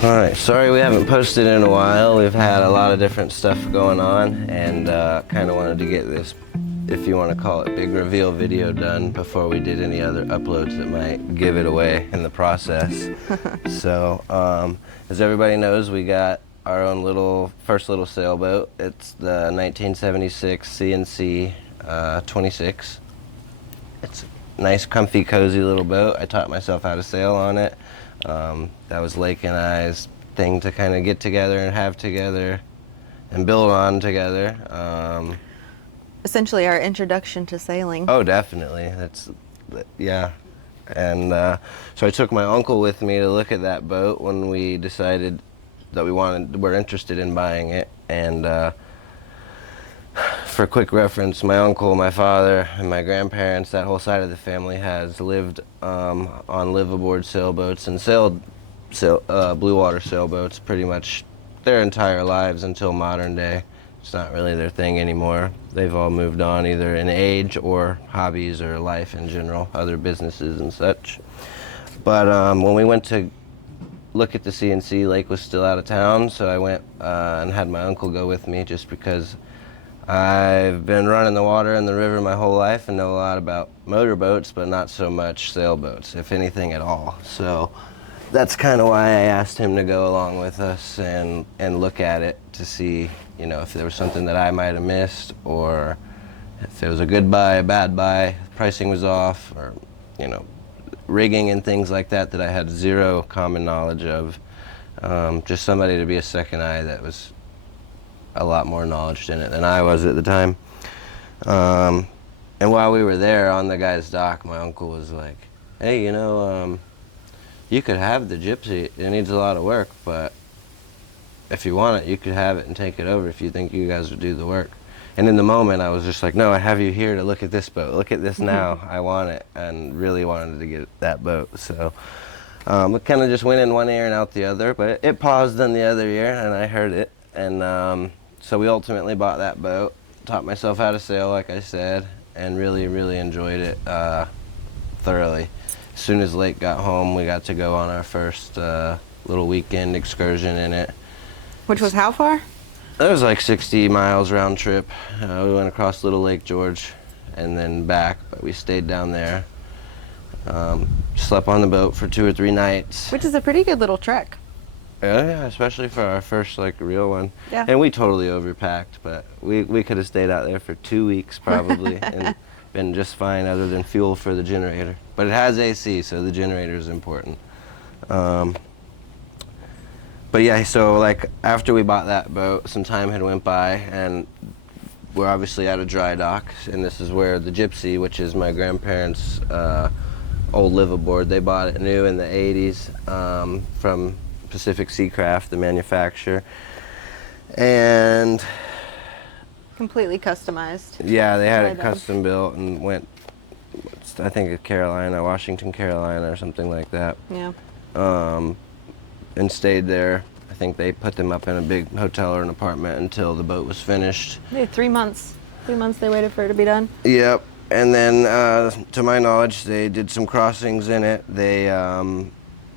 Alright, sorry we haven't posted in a while. We've had a lot of different stuff going on, and kind of wanted to get this, if you want to call it, big reveal video done before we did any other uploads that might give it away in the process. So, as everybody knows, we got our own first little sailboat. It's the 1976 CNC 26. It's a nice, comfy, cozy little boat. I taught myself how to sail on it. That was Lake and I's thing to kind of get together and have together and build on together. Essentially our introduction to sailing. Oh, definitely. Yeah. And so I took my uncle with me to look at that boat when we decided that we're interested in buying it. And for quick reference, my uncle, my father, and my grandparents, that whole side of the family has lived on live-aboard sailboats and sailed blue water sailboats pretty much their entire lives until modern day. It's not really their thing anymore. They've all moved on either in age or hobbies or life in general, other businesses and such. But when we went to look at the CNC, Lake was still out of town, so I went and had my uncle go with me just because I've been running the water and the river my whole life and know a lot about motorboats, but not so much sailboats, if anything at all. So that's kind of why I asked him to go along with us and look at it to see, if there was something that I might have missed, or if it was a good buy, a bad buy, pricing was off, or, rigging and things like that I had zero common knowledge of. Just somebody to be a second eye that was a lot more knowledge in it than I was at the time. And while we were there on the guy's dock, my uncle was like, hey, you could have the Gypsy. It needs a lot of work, but if you want it, you could have it and take it over if you think you guys would do the work. And in the moment, I was just like, no, I have you here to look at this boat. Look at this now. I want it, and really wanted to get that boat. So it kind of just went in one ear and out the other, but it paused in the other ear, and I heard it. And so we ultimately bought that boat, taught myself how to sail, like I said, and really, really enjoyed it thoroughly. As soon as Lake got home, we got to go on our first little weekend excursion in it. Which was how far? It was like 60 miles round trip. We went across Little Lake George and then back, but we stayed down there. Slept on the boat for 2 or 3 nights. Which is a pretty good little trek. Yeah, especially for our first real one. Yeah. And we totally overpacked, but we could have stayed out there for 2 weeks probably and been just fine other than fuel for the generator. But it has AC, so the generator is important. But yeah, so after we bought that boat, some time had went by, and we're obviously at a dry dock, and this is where the Gypsy, which is my grandparents' old live-aboard, they bought it new in the 80s from Pacific Seacraft, the manufacturer, and completely customized. Yeah, they had it custom built and went, I think, Washington, Carolina, or something like that. Yeah. And stayed there. I think they put them up in a big hotel or an apartment until the boat was finished. They had 3 months. 3 months they waited for it to be done. Yep. And then, to my knowledge, they did some crossings in it. They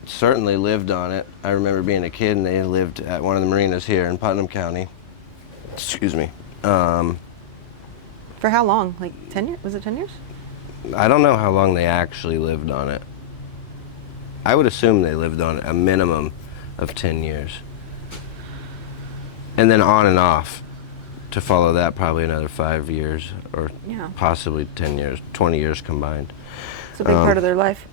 certainly lived on it. I remember being a kid and they lived at one of the marinas here in Putnam County. Excuse me. For how long? Like 10 years? Was it 10 years? I don't know how long they actually lived on it. I would assume they lived on it a minimum of 10 years. And then on and off to follow that, probably another 5 years or possibly 10 years, 20 years combined. It's a big part of their life.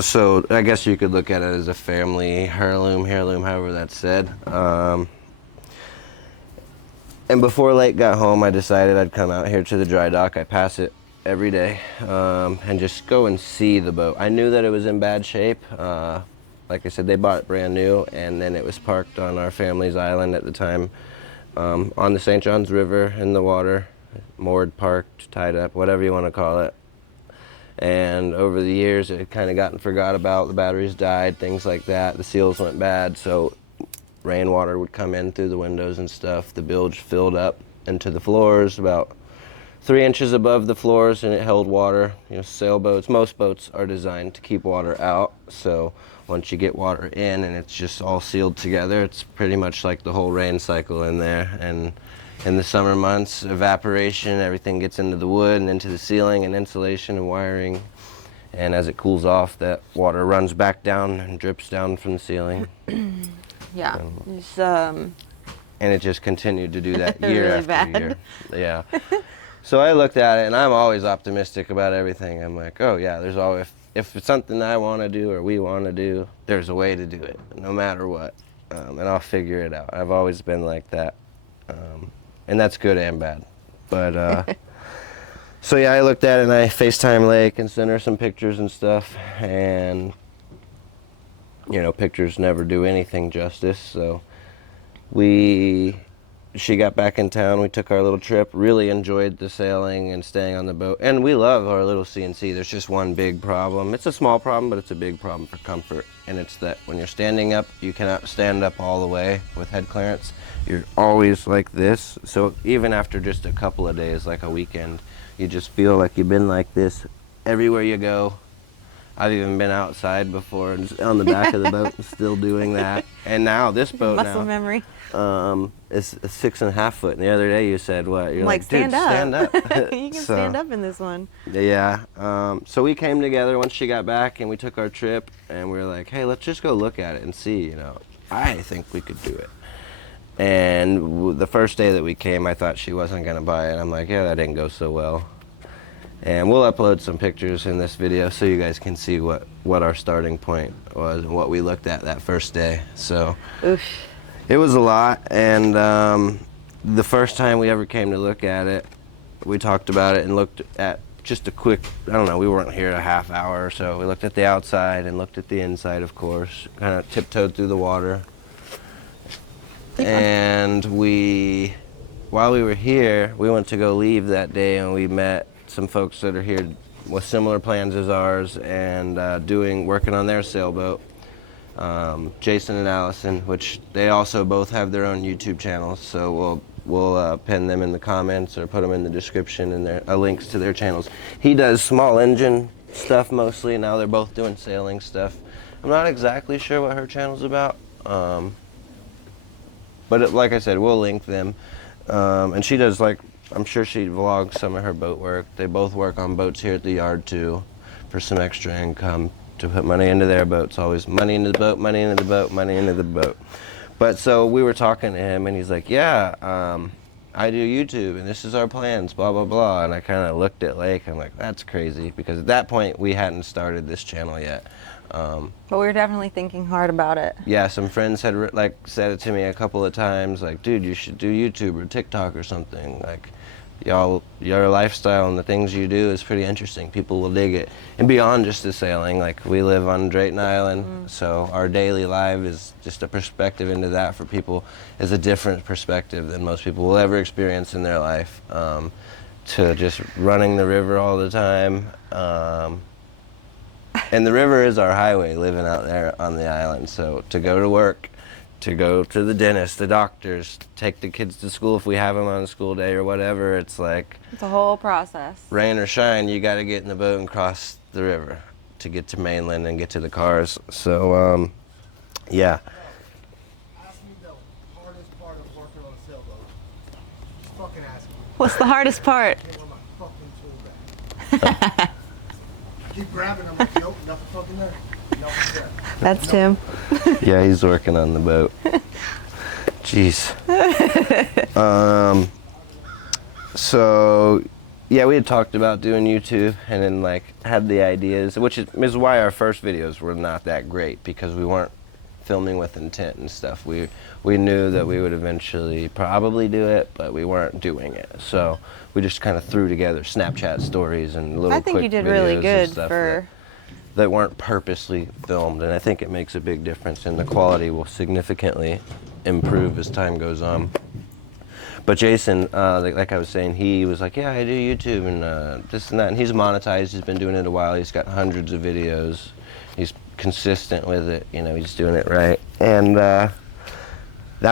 So I guess you could look at it as a family heirloom, however that's said. And before Lake got home, I decided I'd come out here to the dry dock. I pass it every day and just go and see the boat. I knew that it was in bad shape. Like I said, they bought it brand new, and then it was parked on our family's island at the time on the St. Johns River in the water, moored, parked, tied up, whatever you want to call it. And over the years, it had kind of gotten forgot about. The batteries died, things like that. The seals went bad, so rainwater would come in through the windows and stuff. The bilge filled up into the floors about 3 inches above the floors, and it held water. Sailboats, most boats are designed to keep water out, so once you get water in and it's just all sealed together, it's pretty much like the whole rain cycle in there. And in the summer months, evaporation, everything gets into the wood and into the ceiling and insulation and wiring. And as it cools off, that water runs back down and drips down from the ceiling. Yeah. And it just continued to do that year Really after bad. year. Yeah. So I looked at it, and I'm always optimistic about everything. I'm like, oh yeah, there's always, if it's something I want to do or we want to do, there's a way to do it, no matter what. And I'll figure it out. I've always been like that. And that's good and bad. But so yeah, I looked at it and I FaceTime Lake and sent her some pictures and stuff. And you know, pictures never do anything justice. So she got back in town. We took our little trip. Really enjoyed the sailing and staying on the boat. And we love our little CNC. There's just one big problem. It's a small problem, but it's a big problem for comfort. And it's that when you're standing up, you cannot stand up all the way with head clearance. You're always like this. So even after just a couple of days, like a weekend, you just feel like you've been like this everywhere you go. I've even been outside before and on the back of the boat and still doing that. And now this boat Muscle memory. is 6.5 foot. And the other day you said what? You're Like, dude, stand up. You can stand up in this one. Yeah. So we came together once she got back and we took our trip and we were like, hey, let's just go look at it and see, you know. I think we could do it. And the first day that we came, I thought she wasn't going to buy it. I'm like, yeah, that didn't go so well. And we'll upload some pictures in this video so you guys can see what our starting point was and what we looked at that first day. So Oof. it was a lot. And the first time we ever came to look at it, we talked about it and looked at just a quick, I don't know, we weren't here a half hour or so. We looked at the outside and looked at the inside, of course, kind of tiptoed through the water. And while we were here, we went to go leave that day and we met some folks that are here with similar plans as ours and working on their sailboat. Jason and Allysun, which they also both have their own YouTube channels, so we'll pin them in the comments or put them in the description and their links to their channels. He does small engine stuff mostly. Now they're both doing sailing stuff. I'm not exactly sure what her channel's about. But like I said, we'll link them. And she does, like, I'm sure she vlogs some of her boat work. They both work on boats here at the yard too for some extra income to put money into their boats. Always money into the boat, money into the boat, money into the boat. But so we were talking to him and he's like, yeah, I do YouTube and this is our plans, blah, blah, blah. And I kind of looked at Lake. I'm like, that's crazy, because at that point we hadn't started this channel yet. But we were definitely thinking hard about it. Yeah, some friends had said it to me a couple of times, like, dude, you should do YouTube or TikTok or something. Like, your lifestyle and the things you do is pretty interesting. People will dig it. And beyond just the sailing, like, we live on Drayton Island, so our daily life is just a perspective into that for people is a different perspective than most people will ever experience in their life. To just running the river all the time. And the river is our highway living out there on the island. So to go to work, to go to the dentist, the doctors, take the kids to school if we have them on a school day or whatever, it's like... It's a whole process. Rain or shine, you got to get in the boat and cross the river to get to mainland and get to the cars. So, yeah. Ask me the hardest part of working on a sailboat. Just fucking ask me. What's the hardest part? I get my fucking tool bag. Keep grabbing, I'm like, nope, nothing fucking there. Nothing there. That's Tim. Yeah, he's working on the boat. Jeez. So, yeah, we had talked about doing YouTube and then, like, had the ideas, which is why our first videos were not that great, because we weren't filming with intent and stuff. We knew that we would eventually probably do it, but we weren't doing it. So we just kind of threw together Snapchat stories and little I think quick you did videos really and good stuff for... that weren't purposely filmed, and I think it makes a big difference, and the quality will significantly improve as time goes on. But Jason, like I was saying, he was like, yeah, I do YouTube and this and that, and he's monetized. He's been doing it a while. He's got hundreds of videos. He's consistent with it, you know, he's doing it right. And that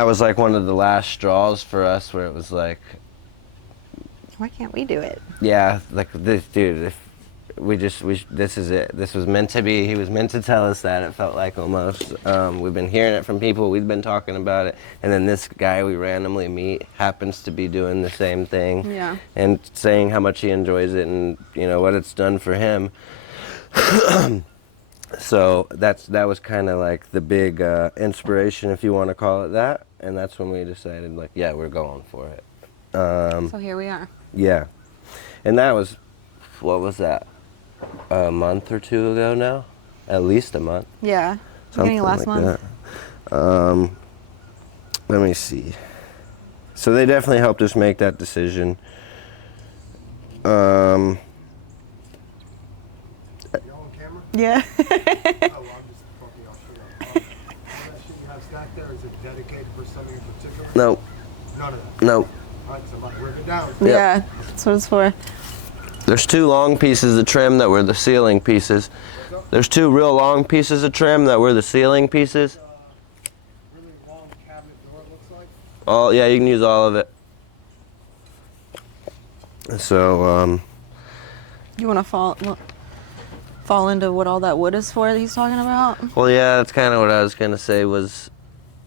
was like one of the last straws for us, where it was like, Why can't we do it? yeah, like this dude, if this is it. This was meant to be. He was meant to tell us that. It felt like almost. We've been hearing it from people. We've been talking about it, and then this guy we randomly meet happens to be doing the same thing. Yeah. And saying how much he enjoys it, and what it's done for him. So that was kind of like the big inspiration, if you want to call it that. And that's when we decided, like, yeah, we're going for it. So here we are. Yeah. And that was, what was that? A month or two ago now? At least a month. Yeah. Something Beginning of last like month. that. Let me see. So they definitely helped us make that decision. Y'all on camera? Yeah. Oh, well, I'm just fucking y'all shit up. That shit you have stacked there, is it dedicated for something in particular? Nope. None of that? Nope. All right, so I'm about to rip it down. Yeah. That's what it's for. There's two long pieces of trim that were the ceiling pieces. There's two real long pieces of trim that were the ceiling pieces. Really long cabinet door, it looks like. Oh, yeah, you can use all of it. So, You want to fall into what all that wood is for that he's talking about? well, yeah, that's kind of what I was going to say was,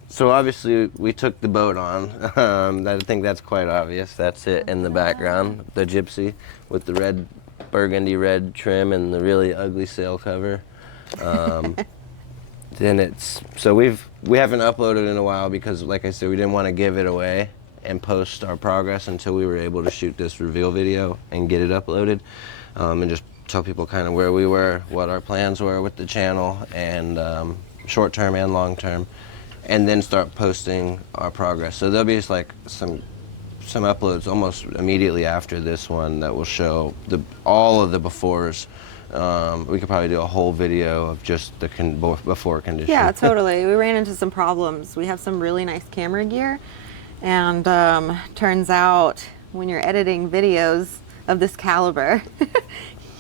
so obviously we took the boat on. I think that's quite obvious. That's it in the background, the Gypsy with the red, burgundy red trim and the really ugly sail cover. Then we haven't uploaded in a while because, like I said, we didn't want to give it away and post our progress until we were able to shoot this reveal video and get it uploaded, and just tell people kind of where we were, what our plans were with the channel, and short term and long term, and then start posting our progress. So there'll be just like some uploads almost immediately after this one that will show all of the befores. We could probably do a whole video of just the before condition. Yeah, totally. We ran into some problems. We have some really nice camera gear, and turns out when you're editing videos of this caliber,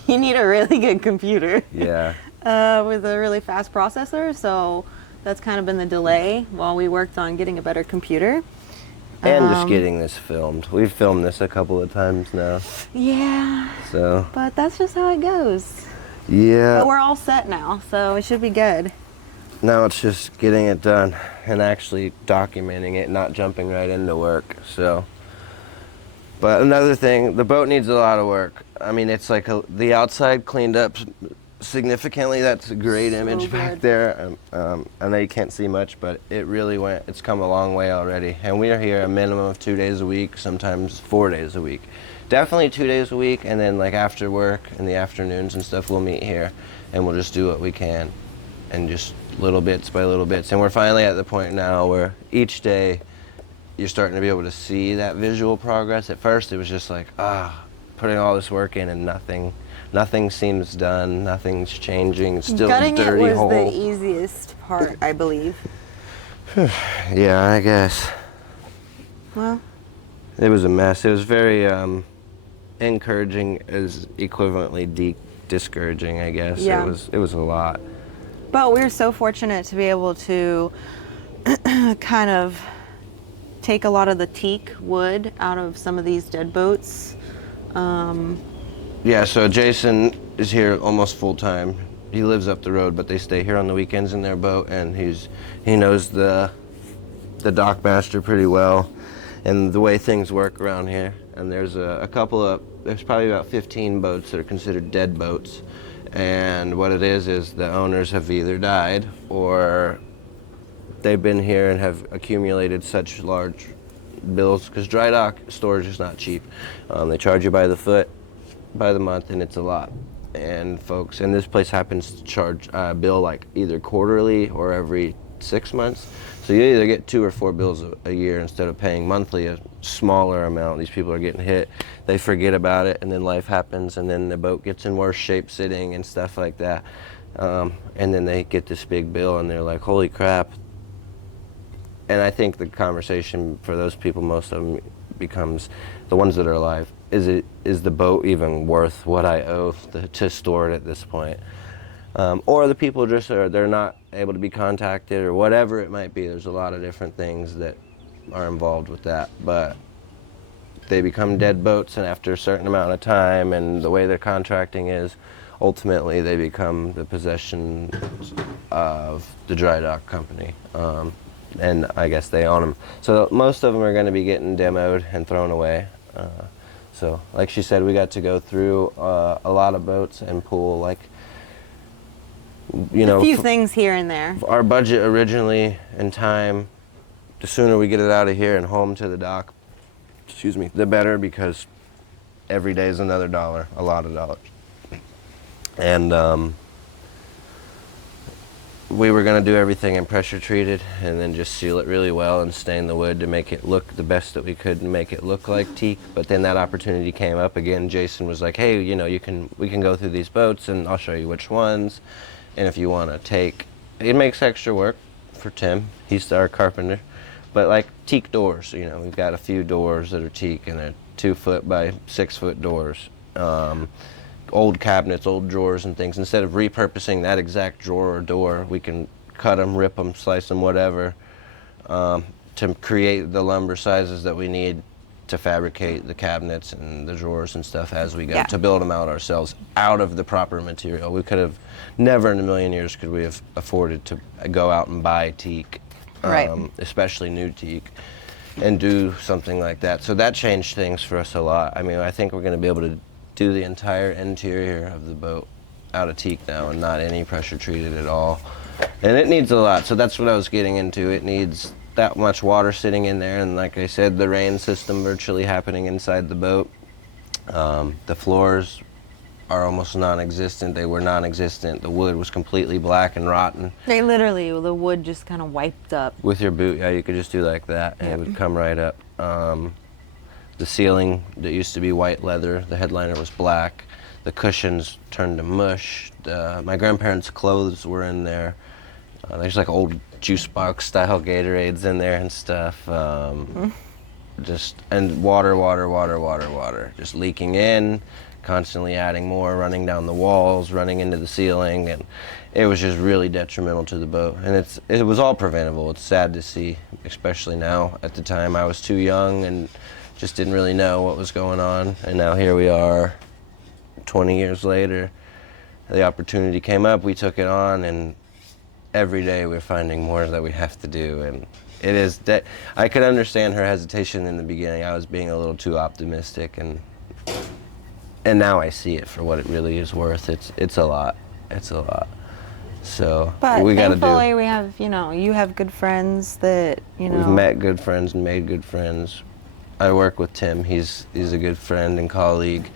you need a really good computer. Yeah. With a really fast processor, so that's kind of been the delay while we worked on getting a better computer. And just getting this filmed. We've filmed this a couple of times now. Yeah, So, but that's just how it goes. yeah. But we're all set now, so it should be good. Now it's just getting it done and actually documenting it, not jumping right into work. So, but another thing, the boat needs a lot of work. I mean, it's like the outside cleaned up significantly. That's a great image back good. there. I know you can't see much, but it really it's come a long way already. And we are here a minimum of 2 days a week, sometimes 4 days a week. Definitely 2 days a week, and then like after work in the afternoons and stuff, we'll meet here and we'll just do what we can, and just little bits by little bits. And we're finally at the point now where each day you're starting to be able to see that visual progress. At first it was just like, putting all this work in and nothing seems done, nothing's changing, it's still Gutting a dirty it was hole. the easiest part, I believe. Yeah, I guess. Well, It was a mess. It was very encouraging as equivalently discouraging, I guess. Yeah. It was a lot. but we're so fortunate to be able to kind of take a lot of the teak wood out of some of these dead boats. Yeah, so Jason is here almost full time. He lives up the road, but they stay here on the weekends in their boat, and he knows the dock master pretty well and the way things work around here. And there's there's probably about 15 boats that are considered dead boats. And what it is the owners have either died or they've been here and have accumulated such large bills, because dry dock storage is not cheap. They charge you by the foot, by the month, and it's a lot. And this place happens to charge bill like either quarterly or every 6 months. So you either get 2 or 4 bills a year instead of paying monthly a smaller amount. These people are getting hit, they forget about it, and then life happens, and then the boat gets in worse shape sitting and stuff like that. And then they get this big bill and they're like, holy crap. And I think the conversation for those people, most of them, becomes, the ones that are alive, is the boat even worth what I owe to store it at this point? Or the people just they're not able to be contacted, or whatever it might be. There's a lot of different things that are involved with that, but they become dead boats, and after a certain amount of time and the way their contracting is, ultimately they become the possession of the dry dock company. And I guess they own them. So most of them are going to be getting demoed and thrown away. So like she said, we got to go through a lot of boats and pull, like, you know, A few things here and there. our budget originally and time, the sooner we get it out of here and home to the dock, excuse me, the better, because every day is another dollar, a lot of dollars. And we were going to do everything in pressure treated and then just seal it really well and stain the wood to make it look the best that we could and make it look like teak. But then that opportunity came up again. Jason was like, hey, you know, we can go through these boats and I'll show you which ones. And if you want to take, it makes extra work for Tim. He's our carpenter. But like teak doors, you know, we've got a few doors that are teak, and they're 2 foot by 6 foot doors. Old cabinets, old drawers and things. Instead of repurposing that exact drawer or door, we can cut them, rip them, slice them, whatever, to create the lumber sizes that we need to fabricate the cabinets and the drawers and stuff as we go, Yeah. to build them out ourselves out of the proper material. We could have never in a million years could we have afforded to go out and buy teak, Right. especially new teak, and do something like that. So that changed things for us a lot. I mean, I think we're going to be able to do the entire interior of the boat out of teak now and not any pressure treated at all. And it needs a lot, so that's what I was getting into. It needs that much water sitting in there, and like I said, the rain system virtually happening inside the boat. The floors are almost non-existent. They were non-existent. The wood was completely black and rotten. They literally, the wood just kind of wiped up. With your boot, yeah, you could just do like that and it would come right up. The ceiling that used to be white leather, the headliner was black. The cushions turned to mush. My grandparents' clothes were in there. There's like old juice box style Gatorades in there and stuff. Just, and water, just leaking in, constantly adding more, running down the walls, running into the ceiling, and it was just really detrimental to the boat. And it was all preventable. It's sad to see, especially now. At the time, I was too young and just didn't really know what was going on. And now here we are, 20 years later. The opportunity came up, we took it on, and every day we're finding more that we have to do. And it is that I could understand her hesitation in the beginning. I was being a little too optimistic, and now I see it for what it really is worth. It's a lot. It's a lot. So But we got to thankfully do. we have, you know, you have good friends that, you know. We've met good friends and made good friends. I work with Tim. He's a good friend and colleague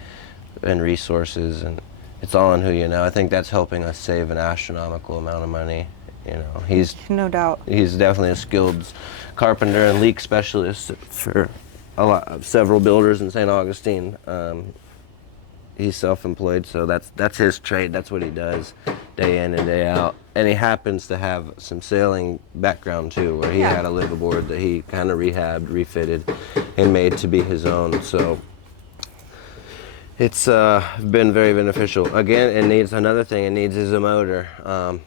and resources, and it's all on who you know. I think that's helping us save an astronomical amount of money. You know, he's No doubt. definitely a skilled carpenter and leak specialist for several builders in St. Augustine. He's self-employed, so that's his trade. That's what he does, day in and day out. And he happens to have some sailing background too, where he Yeah. had a liveaboard that he kind of rehabbed, refitted, and made to be his own. So it's been very beneficial. Again, it needs another thing. It needs is a motor.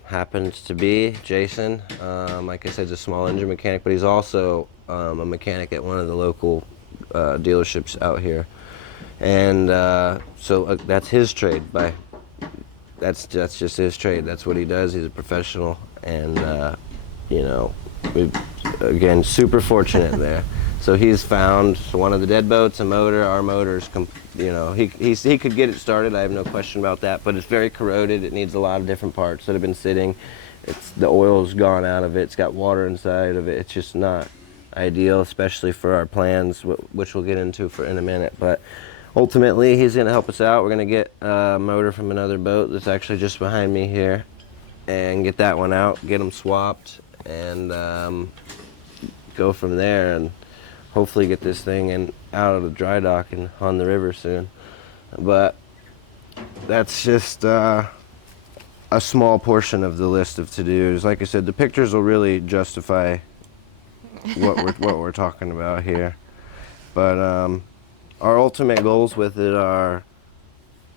Happens to be Jason. Like I said, he's a small engine mechanic, but he's also a mechanic at one of the local dealerships out here. And so that's his trade. That's just his trade. That's what he does. He's a professional, and you know, we again super fortunate there. So he's found one of the dead boats, a motor. Our motor's, you know, he could get it started. I have no question about that. But it's very corroded. It needs a lot of different parts that have been sitting. The oil's gone out of it. It's got water inside of it. It's just not ideal, especially for our plans, which we'll get into in a minute. But ultimately, he's going to help us out. We're going to get a motor from another boat that's actually just behind me here, and get that one out, get them swapped, and go from there, and hopefully get this thing out of the dry dock and on the river soon. But that's just a small portion of the list of to-dos. Like I said, the pictures will really justify what we're talking about here. But our ultimate goals with it are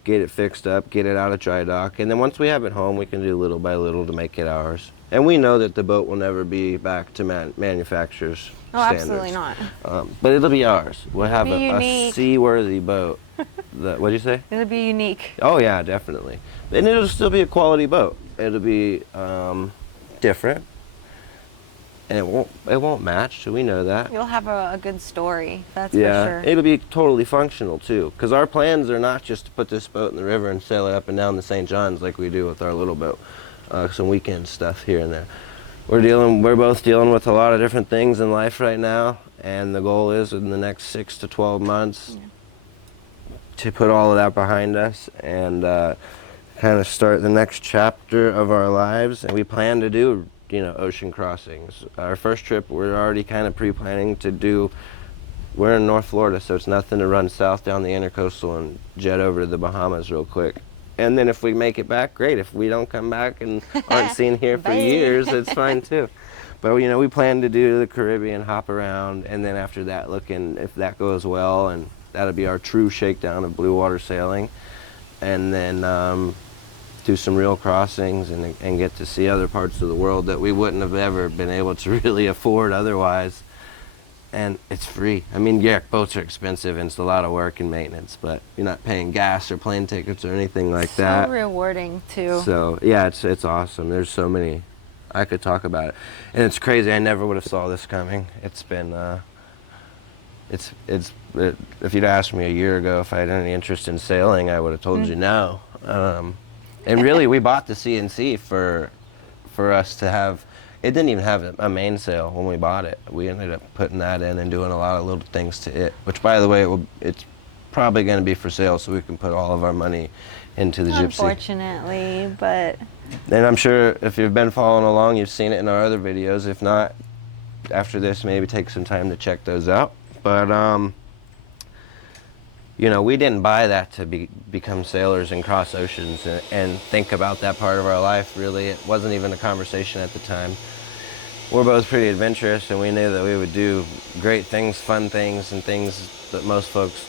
get it fixed up, get it out of dry dock, and then once we have it home, we can do little by little to make it ours. And we know that the boat will never be back to manufacturer's Oh, standards. absolutely not. But it'll be ours. We'll have Be a unique. seaworthy boat What'd you say? It'll be unique. Oh yeah, definitely. And it'll still be a quality boat. It'll be different, and it won't match. So we know that. You'll have a good story. That's Yeah, for sure. it'll be totally functional too. Because our plans are not just to put this boat in the river and sail it up and down the St. John's like we do with our little boat. Some weekend stuff here and there. We're both dealing with a lot of different things in life right now, and the goal is in the next 6 to 12 months to put all of that behind us and kind of start the next chapter of our lives. And we plan to do, ocean crossings. Our first trip, we're already kind of pre-planning to do. We're in North Florida, so it's nothing to run south down the intercoastal and jet over to the Bahamas real quick. And then if we make it back, great. If we don't come back and aren't seen here for years, it's fine too. But we plan to do the Caribbean, hop around, and then after that, looking if that goes well, and that'll be our true shakedown of blue water sailing. And then do some real crossings and get to see other parts of the world that we wouldn't have ever been able to really afford otherwise. And it's free. I mean, yeah, boats are expensive and it's a lot of work and maintenance, but you're not paying gas or plane tickets or anything like that. So rewarding too. So yeah, it's awesome. There's so many. I could talk about it, and it's crazy. I never would have saw this coming. It's been if you'd asked me a year ago if I had any interest in sailing, I would have told you no. And really, we bought the CNC for us to have. It didn't even have a mainsail when we bought it. We ended up putting that in and doing a lot of little things to it. Which, by the way, it's probably going to be for sale, so we can put all of our money into the Gypsy. Unfortunately, but. And I'm sure if you've been following along, you've seen it in our other videos. If not, after this, maybe take some time to check those out. But we didn't buy that to become sailors and cross oceans and think about that part of our life, really. It wasn't even a conversation at the time. We're both pretty adventurous, and we knew that we would do great things, fun things, and things that most folks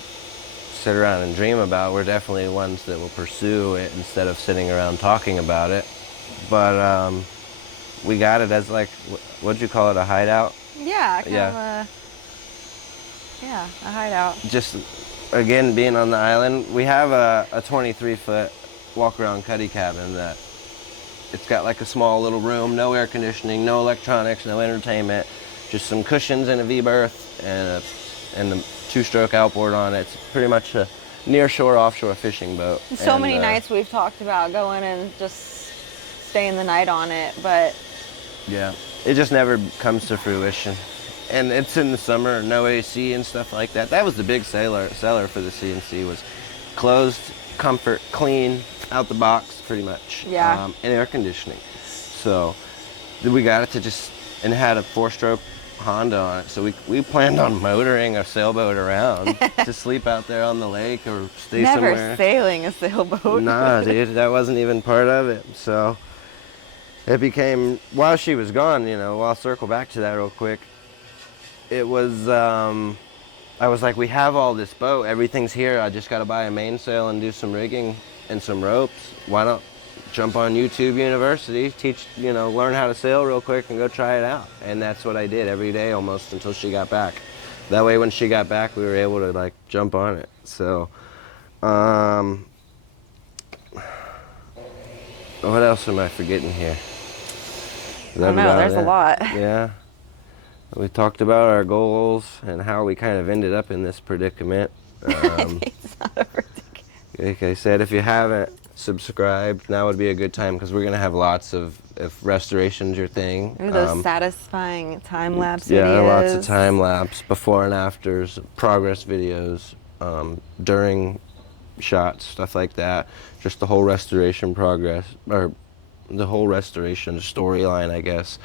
sit around and dream about. We're definitely the ones that will pursue it instead of sitting around talking about it. But we got it as what'd you call it, a hideout? Yeah, kind of a hideout. Just, again, being on the island, we have a 23-foot walk-around cuddy cabin that it's got a small little room, no air conditioning, no electronics, no entertainment, just some cushions and a V-berth and a two-stroke outboard on it. It's pretty much a near-shore, offshore fishing boat. So many nights we've talked about going and just staying the night on it, but yeah, it just never comes to fruition. And it's in the summer, no AC and stuff like that. That was the big seller for the CNC, was closed, comfort, clean, out the box, pretty much. Yeah. And air conditioning. So we got it and it had a 4-stroke Honda on it. So we planned on motoring a sailboat around to sleep out there on the lake or stay somewhere. Never sailing a sailboat. Nah, dude, that wasn't even part of it. So it became, while she was gone, I'll circle back to that real quick. It was, I was like, we have all this boat, everything's here, I just gotta buy a mainsail and do some rigging and some ropes. Why not jump on YouTube University, teach, learn how to sail real quick and go try it out. And that's what I did every day almost until she got back. That way when she got back, we were able to jump on it. So, what else am I forgetting here? I don't know, there's a lot. Yeah. We talked about our goals and how we kind of ended up in this predicament. It's not a predicament. Like I said, if you haven't subscribed, now would be a good time because we're going to have lots of, if restoration's your thing. Ooh, those satisfying time-lapse videos. Yeah, lots of time-lapse, before and afters, progress videos, during shots, stuff like that. Just the whole restoration progress, or the whole restoration storyline, I guess.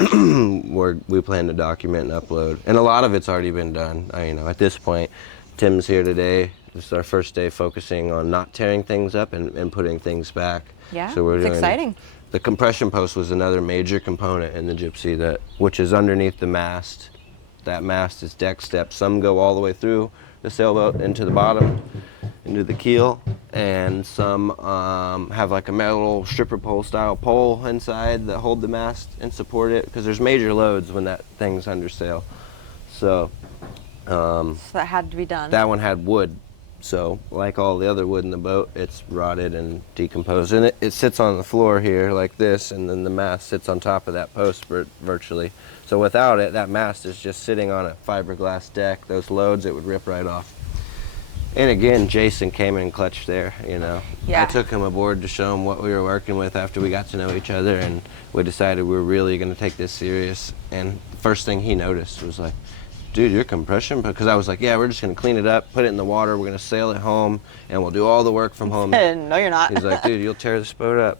Where we plan to document and upload, and a lot of it's already been done. At this point, Tim's here today. This is our first day focusing on not tearing things up and putting things back. Yeah, so it's exciting. The compression post was another major component in the Gypsy, which is underneath the mast. That mast is deck steps. Some go all the way through the sailboat into the bottom, into the keel, and some have a metal stripper pole style pole inside that hold the mast and support it, because there's major loads when that thing's under sail. So so that had to be done. that one had wood So like all the other wood in the boat, it's rotted and decomposed. And it sits on the floor here like this, and then the mast sits on top of that post virtually. So without it, that mast is just sitting on a fiberglass deck. Those loads, it would rip right off. And again, Jason came in clutch there, you know. Yeah. I took him aboard to show him what we were working with after we got to know each other, and we decided we were really going to take this serious. And the first thing he noticed was like, dude, your compression, because I was like, yeah, we're just going to clean it up, put it in the water, we're going to sail it home, and we'll do all the work from home. No, you're not. He's like, dude, you'll tear this boat up.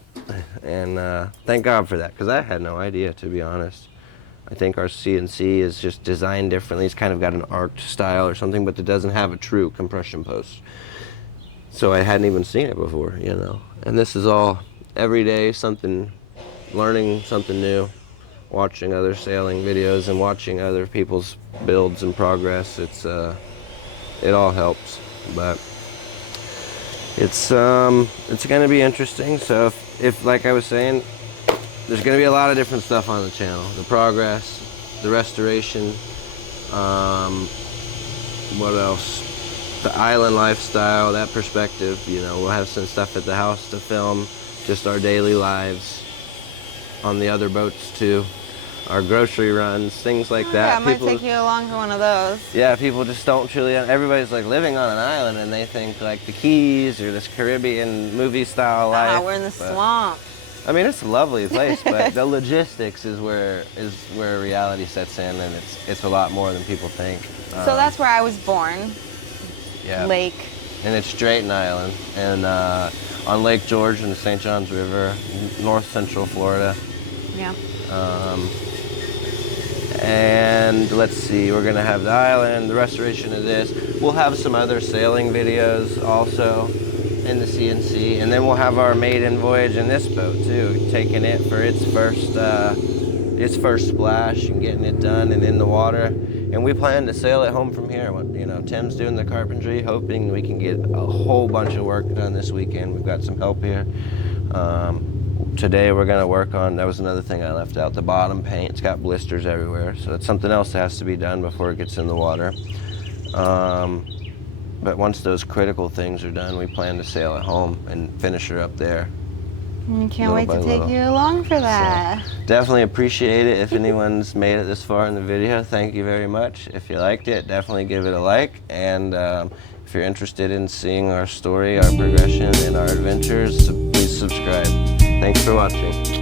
And thank God for that, because I had no idea, to be honest. I think our CNC is just designed differently. It's kind of got an arced style or something, but it doesn't have a true compression post. So I hadn't even seen it before, you know. And this is all every day, something, learning something new, watching other sailing videos and watching other people's builds and progress. It's it all helps, but it's going to be interesting. So if like I was saying, there's going to be a lot of different stuff on the channel. The progress, the restoration, what else? The island lifestyle, that perspective, you know, we'll have some stuff at the house to film, just our daily lives on the other boats too. Our grocery runs, things like that. Yeah, I might take you along for one of those. Yeah, people just don't truly, everybody's like living on an island and they think like the Keys or this Caribbean movie style life. We're in the but, swamp. I mean, it's a lovely place, but the logistics is where reality sets in, and it's a lot more than people think. So that's where I was born. Yeah. Lake. And it's Drayton Island, and on Lake George and the St. Johns River, north central Florida. Yeah. And let's see, we're gonna have the island, the restoration of this. We'll have some other sailing videos also in the CNC, and then we'll have our maiden voyage in this boat too, taking it for its first splash and getting it done and in the water. And we plan to sail it home from here. You know, Tim's doing the carpentry, hoping we can get a whole bunch of work done this weekend. We've got some help here. Today we're gonna work on, that was another thing I left out, the bottom paint. It's got blisters everywhere, so it's something else that has to be done before it gets in the water. But once those critical things are done, we plan to sail it home and finish her up there. Can't wait to take you along for that. So, definitely appreciate it. If anyone's made it this far in the video, thank you very much. If you liked it, definitely give it a like. And if you're interested in seeing our story, our progression, and our adventures, please subscribe. Thanks for watching.